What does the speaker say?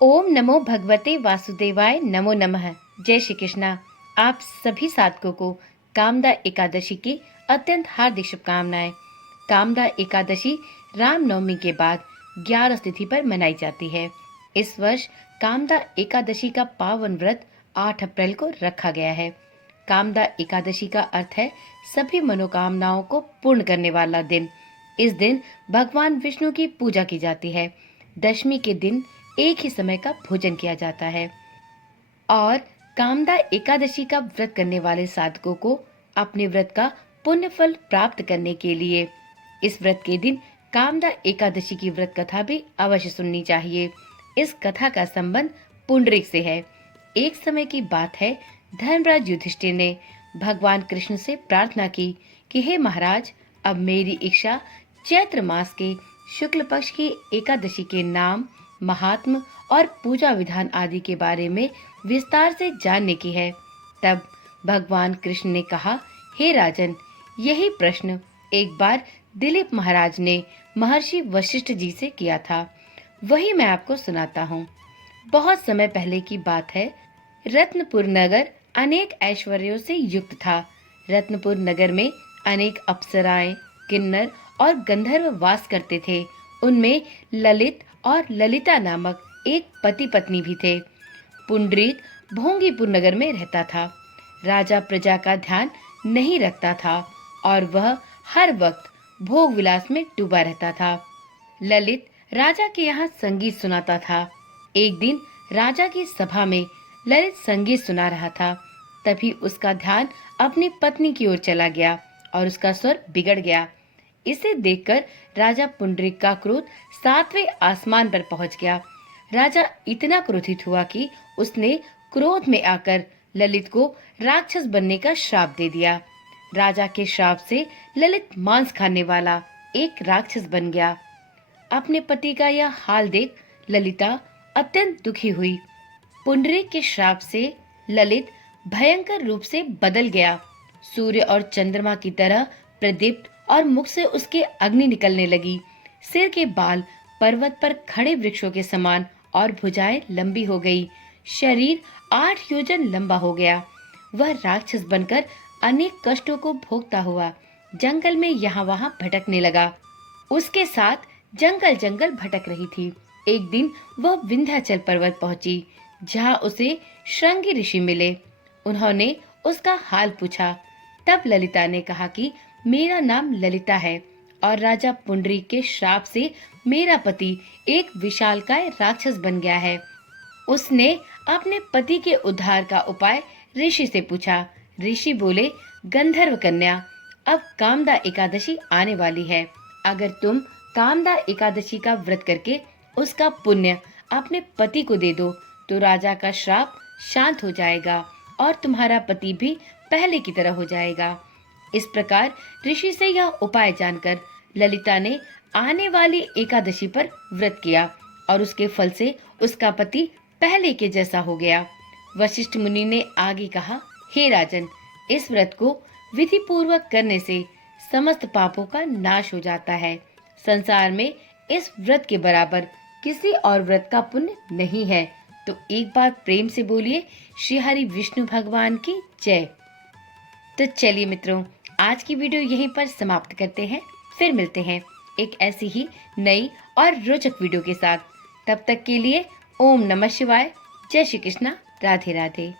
ओम नमो भगवते वासुदेवाय नमो नमः। जय श्री कृष्णा। आप सभी साधकों को कामदा एकादशी की अत्यंत हार्दिक शुभकामनाएं। कामदा एकादशी रामनवमी के बाद 11 तिथि पर मनाई जाती है। इस वर्ष कामदा एकादशी का पावन व्रत 8 अप्रैल को रखा गया है। कामदा एकादशी का अर्थ है सभी मनोकामनाओं को पूर्ण करने वाला दिन। इस दिन भगवान विष्णु की पूजा की जाती है। दशमी के दिन एक ही समय का भोजन किया जाता है और कामदा एकादशी का व्रत करने वाले साधकों को अपने व्रत का पुण्य फल प्राप्त करने के लिए इस व्रत के दिन कामदा एकादशी की व्रत कथा भी अवश्य सुननी चाहिए। इस कथा का संबंध पुंडरीक से है। एक समय की बात है, धर्मराज युधिष्ठिर ने भगवान कृष्ण से प्रार्थना की कि हे महाराज, अब मेरी इच्छा चैत्र मास के शुक्ल पक्ष की एकादशी के नाम, महात्म और पूजा विधान आदि के बारे में विस्तार से जानने की है। तब भगवान कृष्ण ने कहा, हे राजन, यही प्रश्न एक बार दिलीप महाराज ने महर्षि वशिष्ठ जी से किया था। वही मैं आपको सुनाता हूँ। बहुत समय पहले की बात है। रत्नपुर नगर अनेक ऐश्वर्यों से युक्त था। रत्नपुर नगर में अनेक अप्सराएं, किन्नर और गंधर्व वास करते थे। उनमें ललित और ललिता नामक एक पति पत्नी भी थे। पुंडरीक भोंगीपुर नगर में रहता था। राजा प्रजा का ध्यान नहीं रखता था और वह हर वक्त भोग विलास में डूबा रहता था। ललित राजा के यहाँ संगीत सुनाता था। एक दिन राजा की सभा में ललित संगीत सुना रहा था। तभी उसका ध्यान अपनी पत्नी की ओर चला गया और उसका स्वर बिगड़ गया। इसे देखकर राजा पुंडरीक का क्रोध 7वें आसमान पर पहुंच गया। राजा इतना क्रोधित हुआ कि उसने क्रोध में आकर ललित को राक्षस बनने का श्राप दे दिया। राजा के श्राप से ललित मांस खाने वाला एक राक्षस बन गया। अपने पति का यह हाल देख ललिता अत्यंत दुखी हुई। पुंडरीक के श्राप से ललित भयंकर रूप से बदल गया। सूर्य और चंद्रमा की तरह प्रदीप्त और मुख से उसके अग्नि निकलने लगी। सिर के बाल पर्वत पर खड़े वृक्षों के समान और भुजाएं लंबी हो गई। शरीर 8 योजन लंबा हो गया। वह राक्षस बनकर अनेक कष्टों को भोगता हुआ जंगल में यहाँ वहाँ भटकने लगा। उसके साथ जंगल जंगल भटक रही थी। एक दिन वह विंध्याचल पर्वत पहुंची, जहाँ उसे श्रृंगी ऋषि मिले। उन्होंने उसका हाल पूछा। तब ललिता ने कहा कि मेरा नाम ललिता है और राजा पुंडरीक के श्राप से मेरा पति एक विशालकाय राक्षस बन गया है। उसने अपने पति के उद्धार का उपाय ऋषि से पूछा। ऋषि बोले, गंधर्व कन्या, अब कामदा एकादशी आने वाली है। अगर तुम कामदा एकादशी का व्रत करके उसका पुण्य अपने पति को दे दो तो राजा का श्राप शांत हो जाएगा और तुम्हारा पति भी पहले की तरह हो जाएगा। इस प्रकार ऋषि से यह उपाय जानकर ललिता ने आने वाली एकादशी पर व्रत किया और उसके फल से उसका पति पहले के जैसा हो गया। वशिष्ठ मुनि ने आगे कहा, हे राजन, इस व्रत को विधि पूर्वक करने से समस्त पापों का नाश हो जाता है। संसार में इस व्रत के बराबर किसी और व्रत का पुण्य नहीं है। तो एक बार प्रेम से बोलिए, श्री हरि विष्णु भगवान की जय। तो चलिए मित्रों, आज की वीडियो यहीं पर समाप्त करते हैं। फिर मिलते हैं एक ऐसी ही नई और रोचक वीडियो के साथ। तब तक के लिए ओम नमः शिवाय, जय श्री कृष्णा, राधे राधे।